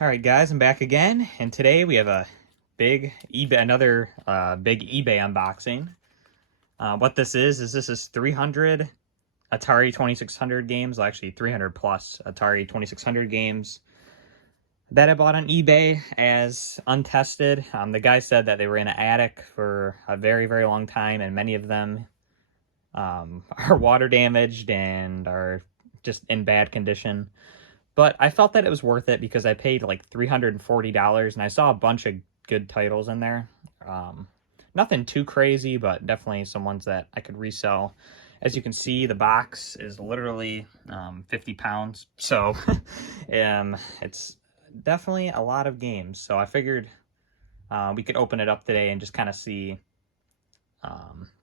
All right, guys, I'm back again, and today we have a big eBay, another big eBay unboxing. What this is this is 300 Atari 2600 games, well, actually 300 plus Atari 2600 games that I bought on eBay as untested. The guy said that they were in an attic for a very, very long time, and many of them are water damaged and are just in bad condition. But I felt that it was worth it because I paid like $340 and I saw a bunch of good titles in there. Nothing too crazy, but definitely some ones that I could resell. As you can see, the box is literally 50 pounds. So it's definitely a lot of games. So I figured we could open it up today and just kind of see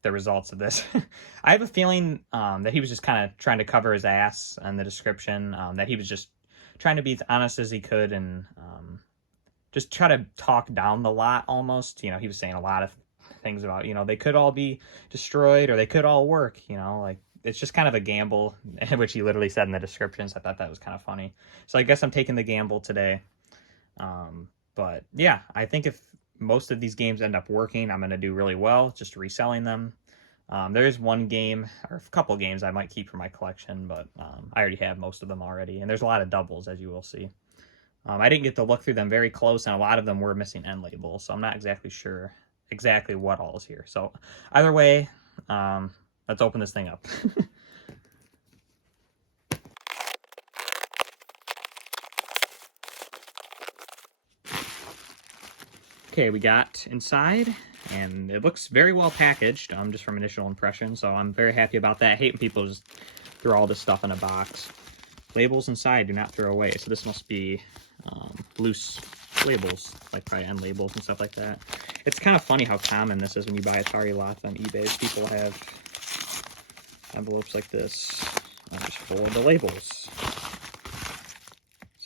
the results of this. I have a feeling that he was just kind of trying to cover his ass in the description, that he was just trying to be as honest as he could and just try to talk down the lot almost. You know, he was saying a lot of things about, they could all be destroyed or they could all work, like it's just kind of a gamble, which he literally said in the description. So I thought that was kind of funny. So I guess I'm taking the gamble today. But yeah, I think if most of these games end up working, I'm going to do really well just reselling them. There is one game, or a couple games I might keep for my collection, but I already have most of them already. And there's a lot of doubles, as you will see. I didn't get to look through them very close, and a lot of them were missing end labels, so I'm not exactly sure exactly what all is here. So either way, let's open this thing up. Okay, we got inside, and it looks very well packaged, just from initial impression, so I'm very happy about that. I hate when people just throw all this stuff in a box. Labels inside do not throw away, so this must be loose labels, like probably end labels and stuff like that. It's kind of funny how common this is when you buy Atari lots on eBay. People have envelopes like this, just full of the labels.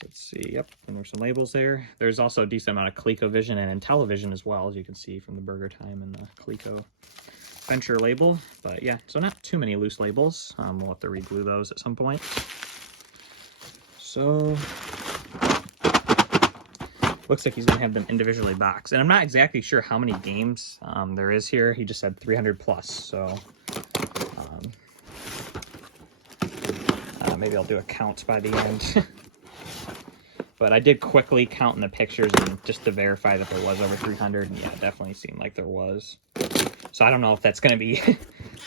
Let's see, yep, and there's some labels there. There's also a decent amount of ColecoVision and Intellivision as well, as you can see from the Burger Time and the Coleco Venture label. But yeah, so not too many loose labels. We'll have to re-glue those at some point. So, looks like he's going to have them individually boxed. And I'm not exactly sure how many games there is here. He just said 300 plus, so maybe I'll do a count by the end. But I did quickly count in the pictures and just to verify that there was over 300, and yeah, it definitely seemed like there was. So I don't know if that's going to be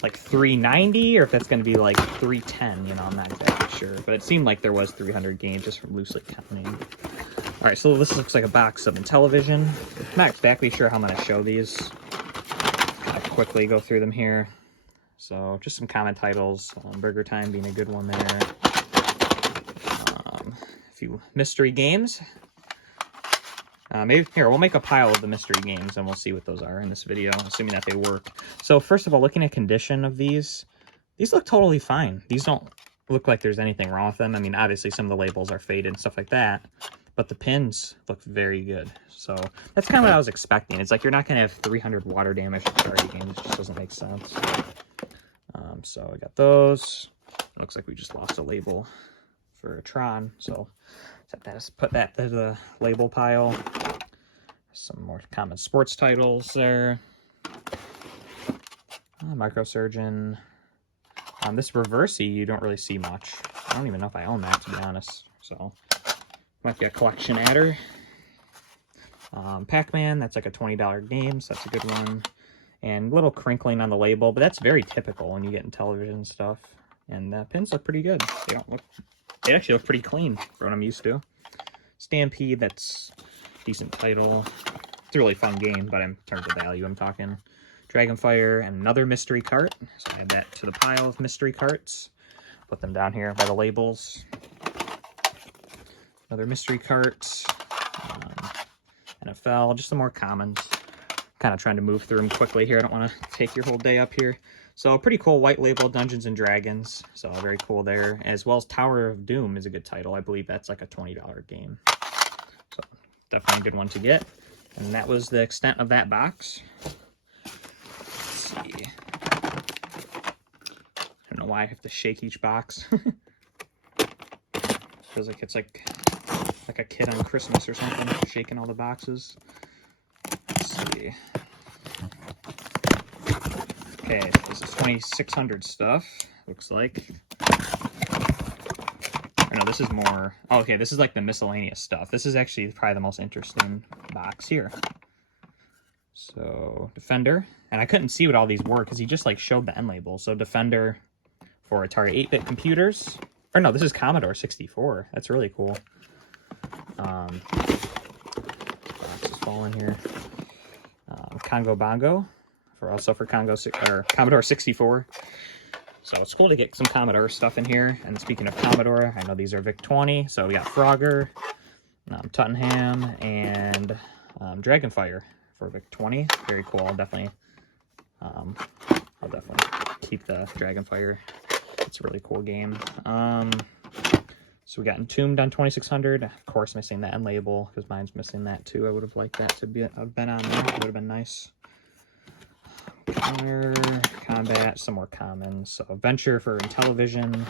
like 390 or if that's going to be like 310, I'm not exactly sure. But it seemed like there was 300 games just from loosely counting. All right, so this looks like a box of Intellivision. I'm not exactly sure how I'm going to show these. Kind of quickly go through them here. So just some common titles, Burger Time being a good one there. A few mystery games. Maybe here, we'll make a pile of the mystery games and we'll see what those are in this video, assuming that they work. So first of all, looking at condition of these look totally fine. These don't look like there's anything wrong with them. I mean, obviously some of the labels are faded and stuff like that, but the pins look very good. So that's kind of what I was expecting. It's like you're not going to have 300 water damage Atari games. It just doesn't make sense. So I got those. It looks like we just lost a label for a Tron, so put that to the label pile. Some more common sports titles there. Microsurgeon. This Reversey, you don't really see much. I don't even know if I own that, to be honest. So might be a collection adder. Pac-Man, that's like a $20 game, so that's a good one. And a little crinkling on the label, but that's very typical when you get in television stuff. And the pins look pretty good. They actually look pretty clean for what I'm used to. Stampede, that's a decent title. It's a really fun game, but in terms of value, I'm talking. Dragonfire and another mystery cart. So add that to the pile of mystery carts. Put them down here by the labels. Another mystery cart. NFL, just some more commons. Kind of trying to move through them quickly here. I don't want to take your whole day up here. So pretty cool white label, Dungeons and Dragons. So very cool there. As well as Tower of Doom is a good title. I believe that's like a $20 game. So definitely a good one to get. And that was the extent of that box. Let's see. I don't know why I have to shake each box. Feels like it's like like a kid on Christmas or something, shaking all the boxes. Let's see. Okay, this is 2600 stuff, looks like. Or no, this is more... Oh, okay, this is like the miscellaneous stuff. This is actually probably the most interesting box here. So, Defender. And I couldn't see what all these were because he just like showed the end label. So, Defender for Atari 8-bit computers. Or no, this is Commodore 64. That's really cool. Box is falling here. Congo Bongo. For Commodore 64. So it's cool to get some Commodore stuff in here. And speaking of Commodore, I know these are VIC-20. So we got Frogger, Tottenham, and Dragonfire for VIC-20. Very cool. I'll definitely keep the Dragonfire. It's a really cool game. So we got Entombed on 2600. Of course, missing that end label because mine's missing that too. I would have liked that to have been on there. It would have been nice. Counter, Combat, some more commons. So Venture for Intellivision,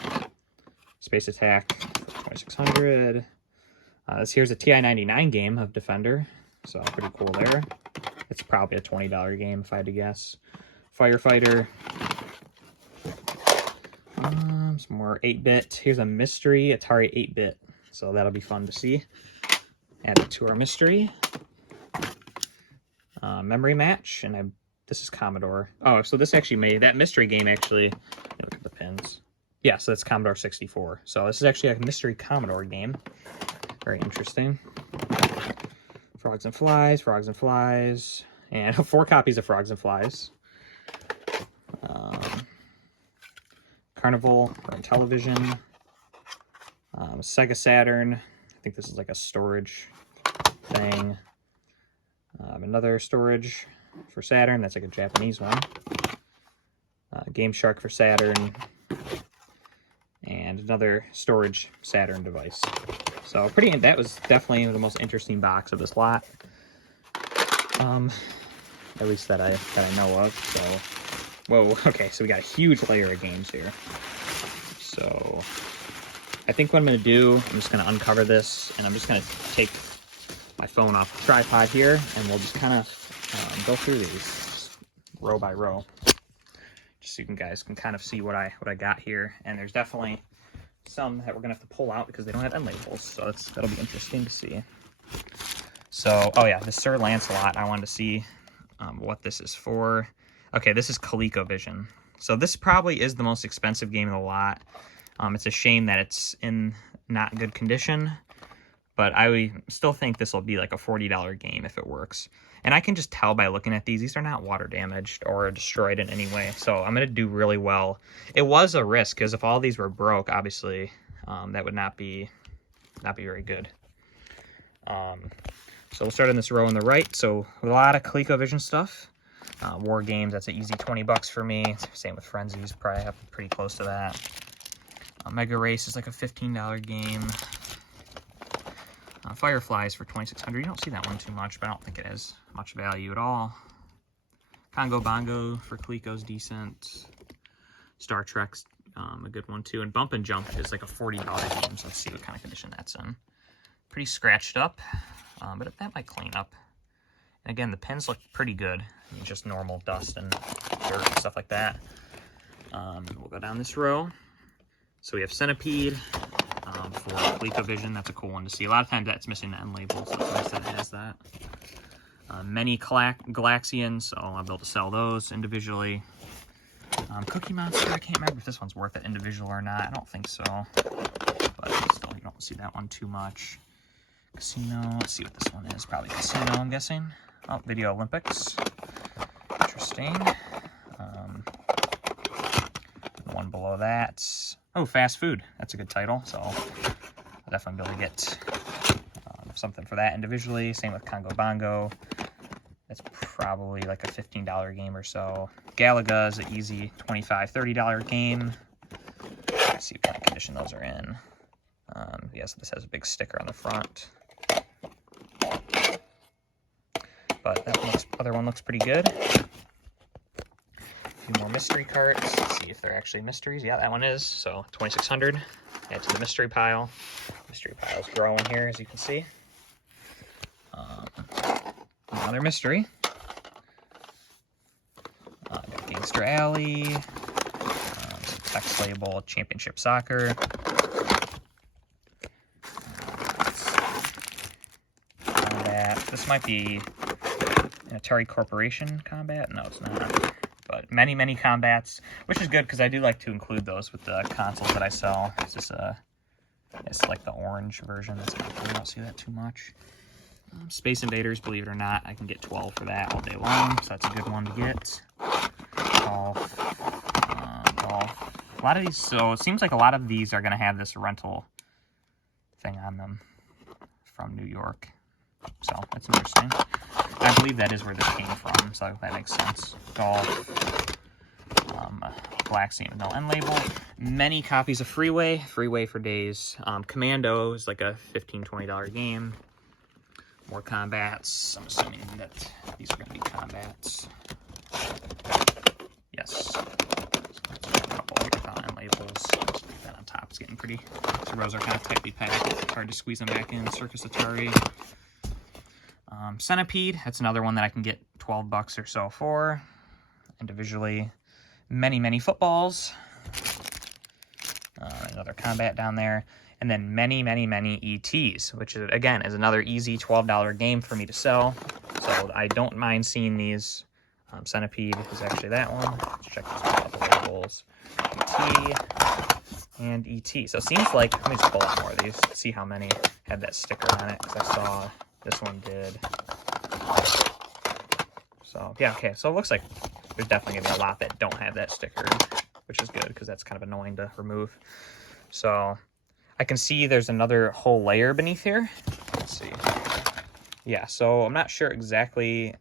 Space Attack for 2600. Here's a TI-99 game of Defender, so pretty cool there. It's probably a $20 game if I had to guess. Firefighter. Some more 8-bit. Here's a mystery Atari 8-bit, so that'll be fun to see. Add it to our mystery. Memory Match, and this is Commodore. Oh, so this actually made that mystery game actually. Look at the pins. Yeah, so that's Commodore 64. So this is actually a mystery Commodore game. Very interesting. Frogs and Flies, and 4 copies of Frogs and Flies. Carnival or Intellivision. Sega Saturn. I think this is like a storage thing. Another storage for Saturn. That's like a Japanese one. Game Shark for Saturn. And another storage Saturn device. So that was definitely the most interesting box of this lot. At least that I know of. So, whoa, okay, so we got a huge layer of games here. So, I think what I'm going to do, I'm just going to uncover this, and I'm just going to take my phone off the tripod here, and we'll just kind of go through these row by row, just so you guys can kind of see what I got here. And there's definitely some that we're gonna have to pull out because they don't have end labels, so that'll be interesting to see. So, oh yeah, this Sir Lancelot, I wanted to see what this is for. Okay, this is ColecoVision. So this probably is the most expensive game of the lot. It's a shame that it's in not good condition, but I still think this will be like a $40 game if it works. And I can just tell by looking at these are not water damaged or destroyed in any way. So I'm going to do really well. It was a risk because if all these were broke, obviously that would not be very good. So we'll start in this row on the right. So a lot of ColecoVision stuff. War Games, that's an easy 20 bucks for me. Same with Frenzies, probably have pretty close to that. Mega Race is like a $15 game. Fireflies for 2600. You don't see that one too much, but I don't think it has much value at all. Congo Bongo for Coleco's decent. Star Trek's a good one too. And Bump and Jump is like a $40 game, so let's see what kind of condition that's in. Pretty scratched up, but that might clean up. And again, the pins look pretty good. I mean, just normal dust and dirt and stuff like that. We'll go down this row. So we have Centipede. For ColecoVision, that's a cool one to see. A lot of times that's missing the end label, so it's nice that it has that. Many Galaxians, so I'll be able to sell those individually. Cookie Monster, I can't remember if this one's worth it individual or not. I don't think so, but still, you don't see that one too much. Casino, let's see what this one is. Probably Casino, I'm guessing. Oh, Video Olympics. Interesting. One below that. Oh, Fast Food. That's a good title, so I'll definitely be able to get something for that individually. Same with Congo Bongo. That's probably like a $15 game or so. Galaga is an easy $25, $30 game. Let's see what kind of condition those are in. Yes, this has a big sticker on the front. But that other one looks pretty good. A few more mystery cards. Let's see if they're actually mysteries. Yeah, that one is. So 2600. Add to the mystery pile. Mystery pile's growing here, as you can see. Another mystery. Got Gangster Alley. Some text label, Championship Soccer. Combat. This might be an Atari Corporation combat. No, it's not. But many, many combats, which is good because I do like to include those with the consoles that I sell. It's just it's like the orange version. That's not cool. I don't see that too much. Space Invaders, believe it or not, I can get 12 for that all day long, so that's a good one to get. Golf. A lot of these, so it seems like a lot of these are going to have this rental thing on them from New York. So that's interesting. I believe that is where this came from, so that makes sense. Golf. Black Saint No End Label. Many copies of Freeway for days. Commando is like a $15, $20 game. More combats. I'm assuming that these are going to be combats. Yes. So a couple here found end labels. Just leave that on top. It's getting pretty. The rows are kind of tightly packed. It's hard to squeeze them back in. Circus Atari. Centipede. That's another one that I can get 12 bucks or so for. Individually. Many, many footballs. Another combat down there. And then many, many, many ETs, which is, again, is another easy $12 game for me to sell. So I don't mind seeing these. Centipede is actually that one. Let's check these couple labels. ET and ET. So it seems like, let me just pull out more of these, see how many have that sticker on it, because I saw this one did. So, yeah, okay. So it looks like there's definitely going to be a lot that don't have that sticker, which is good, because that's kind of annoying to remove. So I can see there's another whole layer beneath here. Let's see. Yeah, so I'm not sure exactly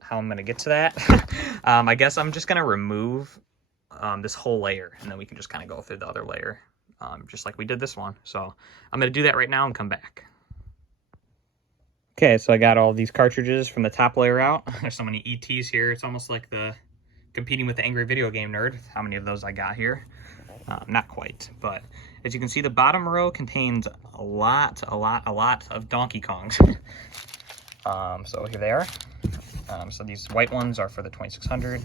how I'm going to get to that. I guess I'm just going to remove this whole layer, and then we can just kind of go through the other layer, just like we did this one. So I'm going to do that right now and come back. Okay, so I got all these cartridges from the top layer out. There's so many ETs here. It's almost like the competing with the Angry Video Game Nerd, how many of those I got here. Not quite, but as you can see, the bottom row contains a lot of Donkey Kongs. So here they are. So these white ones are for the 2600.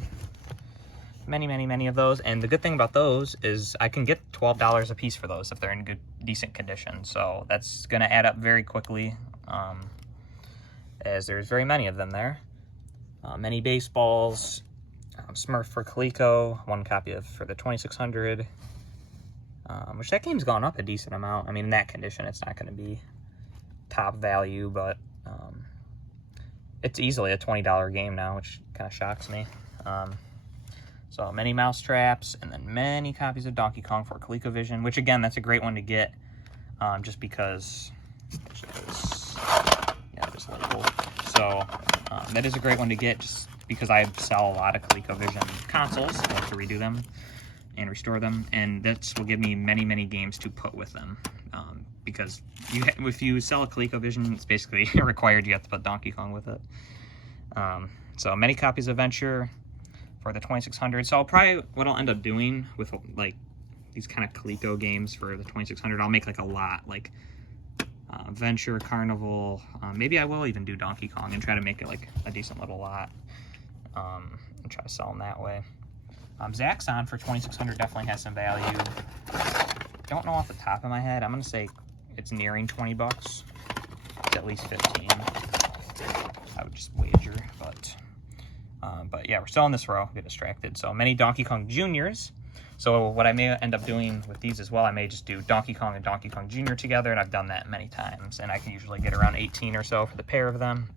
Many of those. And the good thing about those is I can get $12 a piece for those if they're in good, decent condition. So that's going to add up very quickly, as there's very many of them there. Many baseballs. Smurf for Coleco. One copy of for the 2600. Which that game's gone up a decent amount. I mean, in that condition, it's not going to be top value, but it's easily a $20 game now, which kind of shocks me. So many mouse traps, and then many copies of Donkey Kong for ColecoVision, which again, that's a great one to get, just because, yeah, this label. So that is a great one to get, just because I sell a lot of ColecoVision consoles. I like to redo them and restore them, and that will give me many games to put with them. Because if you sell a ColecoVision, it's basically required you have to put Donkey Kong with it. So many copies of Venture for the 2600. So what I'll end up doing with like these kind of Coleco games for the 2600, I'll make like a lot, like Venture, Carnival. Maybe I will even do Donkey Kong and try to make it like a decent little lot, and try to sell them that way. Zaxxon for 2600 definitely has some value. Don't know off the top of my head. I'm gonna say it's nearing 20 bucks. It's at least 15. I would just wager, but yeah, we're selling this row. Get distracted. So many Donkey Kong Juniors. So what I may end up doing with these as well, I may just do Donkey Kong and Donkey Kong Jr. together, and I've done that many times, and I can usually get around 18 or so for the pair of them.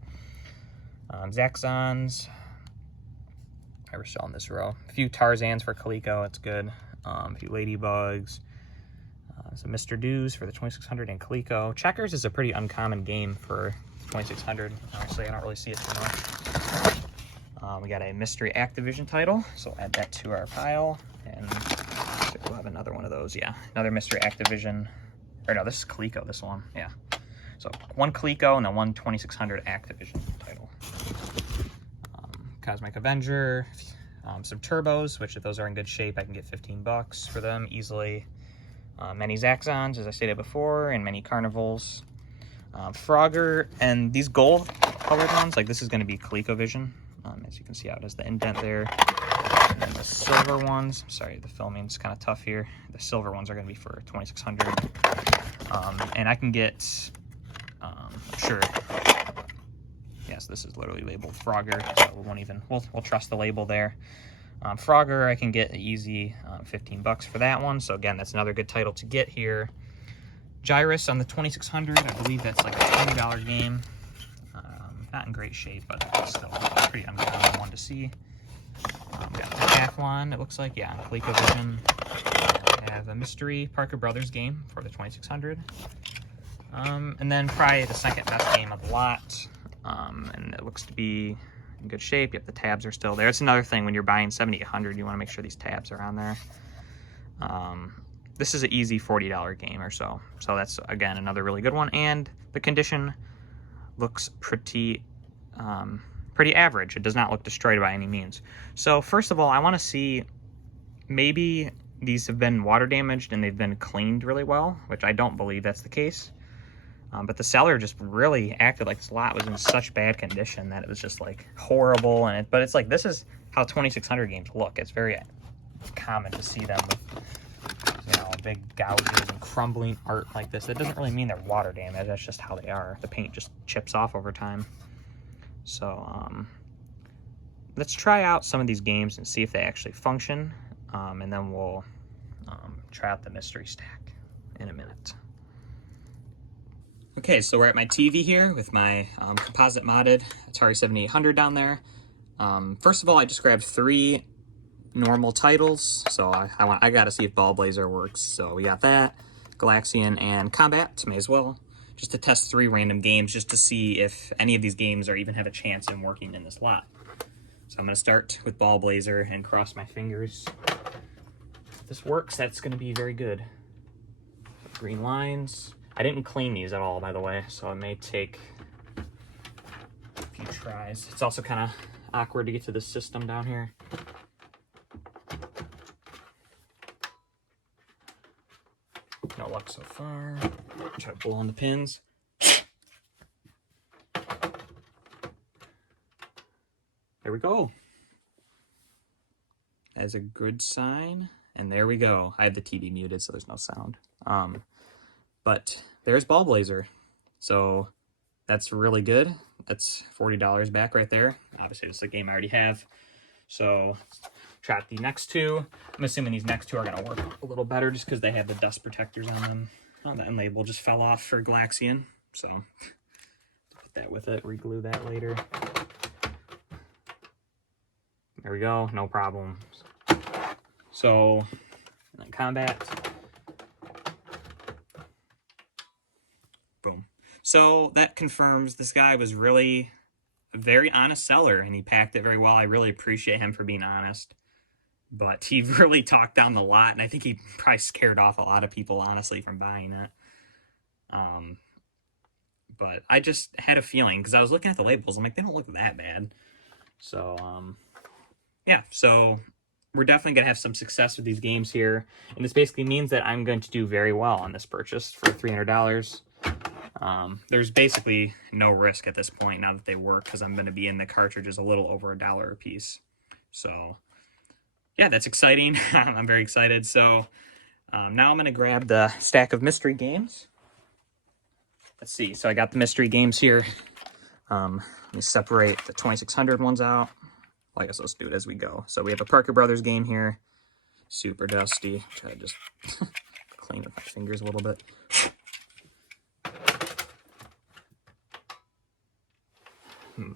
Zaxxons. We're selling this row. A few Tarzans for Coleco, it's good. A few Ladybugs. Some Mr. Doos for the 2600 and Coleco. Checkers is a pretty uncommon game for 2600. Honestly, I don't really see it too much. We got a Mystery Activision title, so add that to our pile. And we'll have another one of those, yeah. Another Mystery Activision. Or no, this is Coleco, this one, yeah. So one Coleco and then one 2600 Activision title. Cosmic Avenger, some turbos, which if those are in good shape, I can get 15 bucks for them easily. Many Zaxxons, as I stated before, and many Carnivals. Frogger, and these gold colored ones, like this is going to be ColecoVision. As you can see, how it has the indent there. And then the silver ones, sorry, the filming's kind of tough here. The silver ones are going to be for 2600. And I can get, sure. Yes, this is literally labeled Frogger, so we won't even, we'll trust the label there. Frogger, I can get easy 15 bucks for that one. So again, that's another good title to get here. Gyrus on the 2600, I believe that's like a $20 game. Not in great shape, but still a pretty uncommon one to see. Got the Decathlon, it looks like, yeah, on ColecoVision. I have a Mystery Parker Brothers game for the 2600. And then probably the second best game of the lot. And it looks to be in good shape. Yep, the tabs are still there. It's another thing when you're buying 7800, you want to make sure these tabs are on there. This is an easy $40 game or so. So that's, again, another really good one. And the condition looks pretty average. It does not look destroyed by any means. So first of all, I want to see, maybe these have been water damaged and they've been cleaned really well, which I don't believe that's the case. But the seller just really acted like this lot was in such bad condition that it was just like horrible. But it's like, this is how 2600 games look. It's very common to see them with, you know, big gouges and crumbling art like this. That doesn't really mean they're water damaged. That's just how they are. The paint just chips off over time. So let's try out some of these games and see if they actually function. And then we'll try out the mystery stack in a minute. Okay, so we're at my TV here with my composite modded Atari 7800 down there. First of all, I just grabbed 3 normal titles, so I gotta see if Ball Blazer works. So we got that, Galaxian, and Combat, may as well, just to test 3 random games, just to see if any of these games are even have a chance in working in this lot. So I'm gonna start with Ball Blazer and cross my fingers. If this works, that's gonna be very good. Green lines. I didn't clean these at all, by the way, so it may take a few tries. It's also kind of awkward to get to the system down here. No luck so far. Try to blow on the pins. There we go. That's a good sign. And there we go. I have the TV muted, so there's no sound. But there's Ball Blazer. So that's really good. That's $40 back right there. Obviously, this is a game I already have. So try out the next 2. I'm assuming these next 2 are going to work a little better just because they have the dust protectors on them. Oh, that label just fell off for Galaxian. So put that with it, reglue that later. There we go, no problem. So, and then Combat. Boom. So that confirms this guy was really a very honest seller, and he packed it very well. I really appreciate him for being honest. But he really talked down the lot, and I think he probably scared off a lot of people, honestly, from buying it. But I just had a feeling, because I was looking at the labels, I'm like, they don't look that bad. So, yeah, so we're definitely going to have some success with these games here. And this basically means that I'm going to do very well on this purchase for $300. There's basically no risk at this point now that they work, because I'm going to be in the cartridges a little over $1 a piece. So, yeah, that's exciting. I'm very excited. So now I'm going to grab the stack of mystery games. Let's see. So I got the mystery games here. Let me separate the 2600 ones out. Well, I guess let's do it as we go. So we have a Parker Brothers game here. Super dusty. Try to just clean with my fingers a little bit.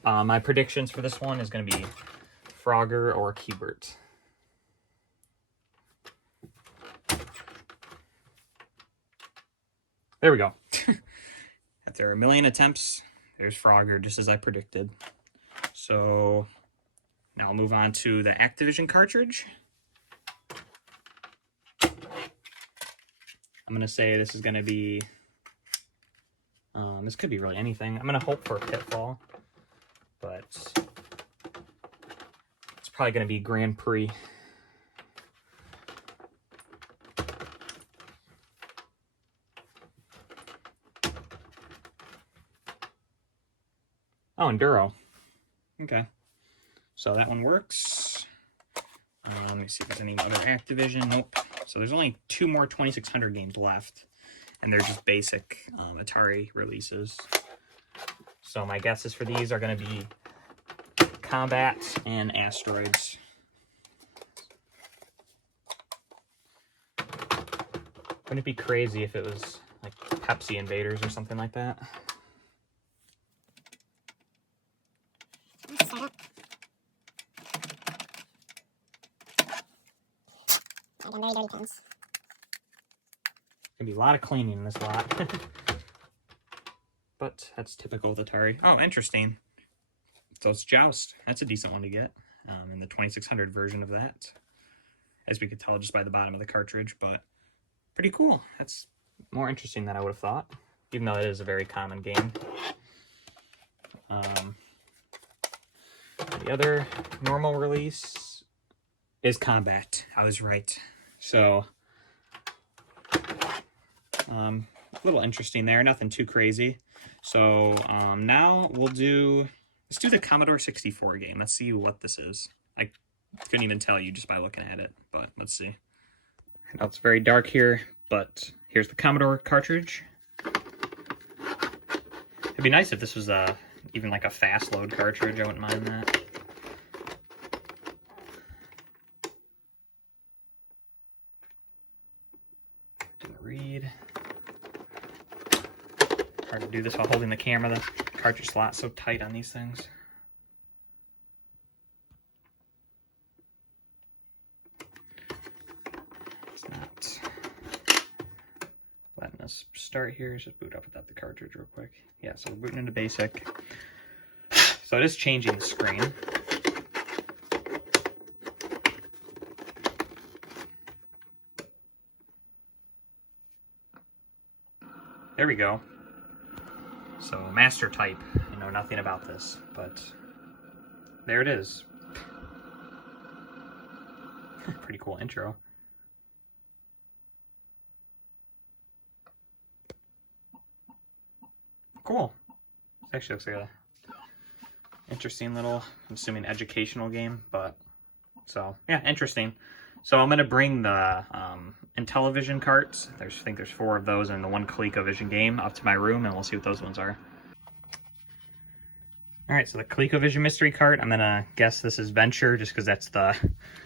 My predictions for this one is going to be Frogger or Keybert. There we go. After a million attempts, there's Frogger, just as I predicted. So now I'll move on to the Activision cartridge. I'm going to say this is going to be, this could be really anything. I'm going to hope for a Pitfall, but it's probably going to be Grand Prix. Oh, Enduro. Okay. So that one works. Let me see if there's any other Activision. Nope. So there's only 2 more 2600 games left. And they're just basic Atari releases. So my guesses for these are going to be Combat and Asteroids. Wouldn't it be crazy if it was like Pepsi Invaders or something like that? Again, very dirty pens. Gonna be a lot of cleaning in this lot. But that's typical with Atari. Oh, interesting. So it's Joust. That's a decent one to get. In the 2600 version of that. As we could tell just by the bottom of the cartridge, but pretty cool. That's more interesting than I would have thought, even though it is a very common game. The other normal release is Combat. I was right. So, a little interesting there. Nothing too crazy. So, now let's do the Commodore 64 game. Let's see what this is. I couldn't even tell you just by looking at it, but let's see. I know it's very dark here, but here's the Commodore cartridge. It'd be nice if this was even like a fast load cartridge. I wouldn't mind that. Didn't read. Hard to do this while holding the camera. The cartridge slot's so tight on these things. It's not letting us start here. Let's just boot up without the cartridge real quick. Yeah, so we're booting into basic. So it is changing the screen. There we go. So master type, I know nothing about this, but there it is. Pretty cool intro. Cool. This actually looks like a interesting little, I'm assuming, educational game, but so yeah, interesting. So I'm gonna bring the Intellivision carts. I think there's 4 of those and the 1 ColecoVision game up to my room, and we'll see what those ones are. All right, so the ColecoVision mystery cart, I'm gonna guess this is Venture, just because that's the,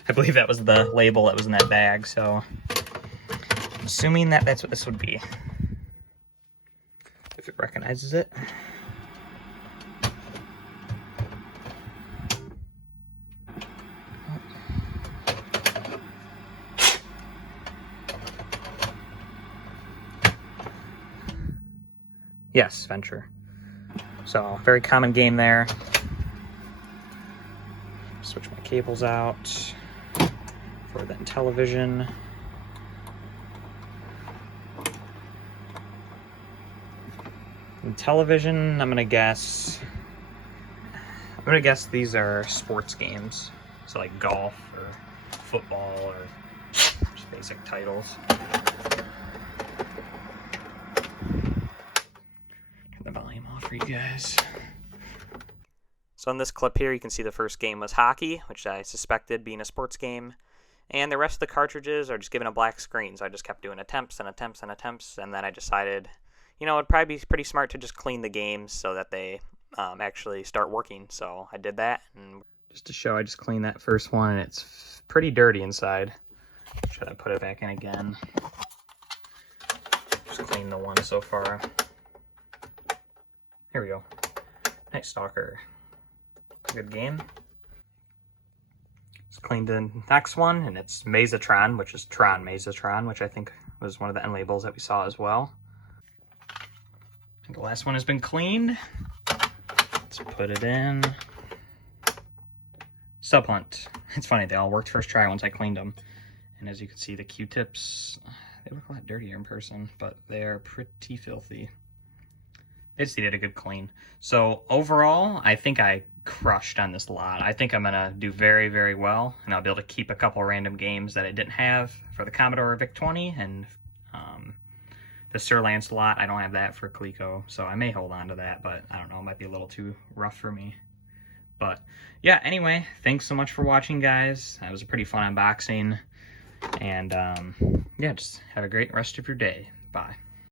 I believe that was the label that was in that bag. So I'm assuming that that's what this would be, if it recognizes it. Yes, Venture. So, very common game there. Switch my cables out for the Intellivision. Intellivision, I'm gonna guess these are sports games. So like golf or football or just basic titles. Turn the volume off for you guys. So in this clip here, you can see the first game was hockey, which I suspected being a sports game. And the rest of the cartridges are just given a black screen. So I just kept doing attempts and attempts and attempts. And then I decided, you know, it'd probably be pretty smart to just clean the games so that they actually start working. So I did that. And just to show, I just cleaned that first one, and it's pretty dirty inside. Should I put it back in again? Just clean the one so far. Here we go. Night Stalker. Good game. Just cleaned the next one, and it's Mazatron, which is Tron Mazatron, which I think was one of the end labels that we saw as well. And the last one has been cleaned. Let's put it in. Subhunt. It's funny, they all worked first try once I cleaned them. And as you can see, the Q-tips, they look a lot dirtier in person, but they are pretty filthy. They just needed a good clean. So overall, I think I crushed on this lot. I think I'm gonna do very, very well, and I'll be able to keep a couple random games that I didn't have for the Commodore VIC-20 and the Sir Lancelot, I don't have that for Coleco, so I may hold on to that, but I don't know, it might be a little too rough for me. But yeah, anyway, thanks so much for watching, guys. That was a pretty fun unboxing. And yeah, just have a great rest of your day. Bye.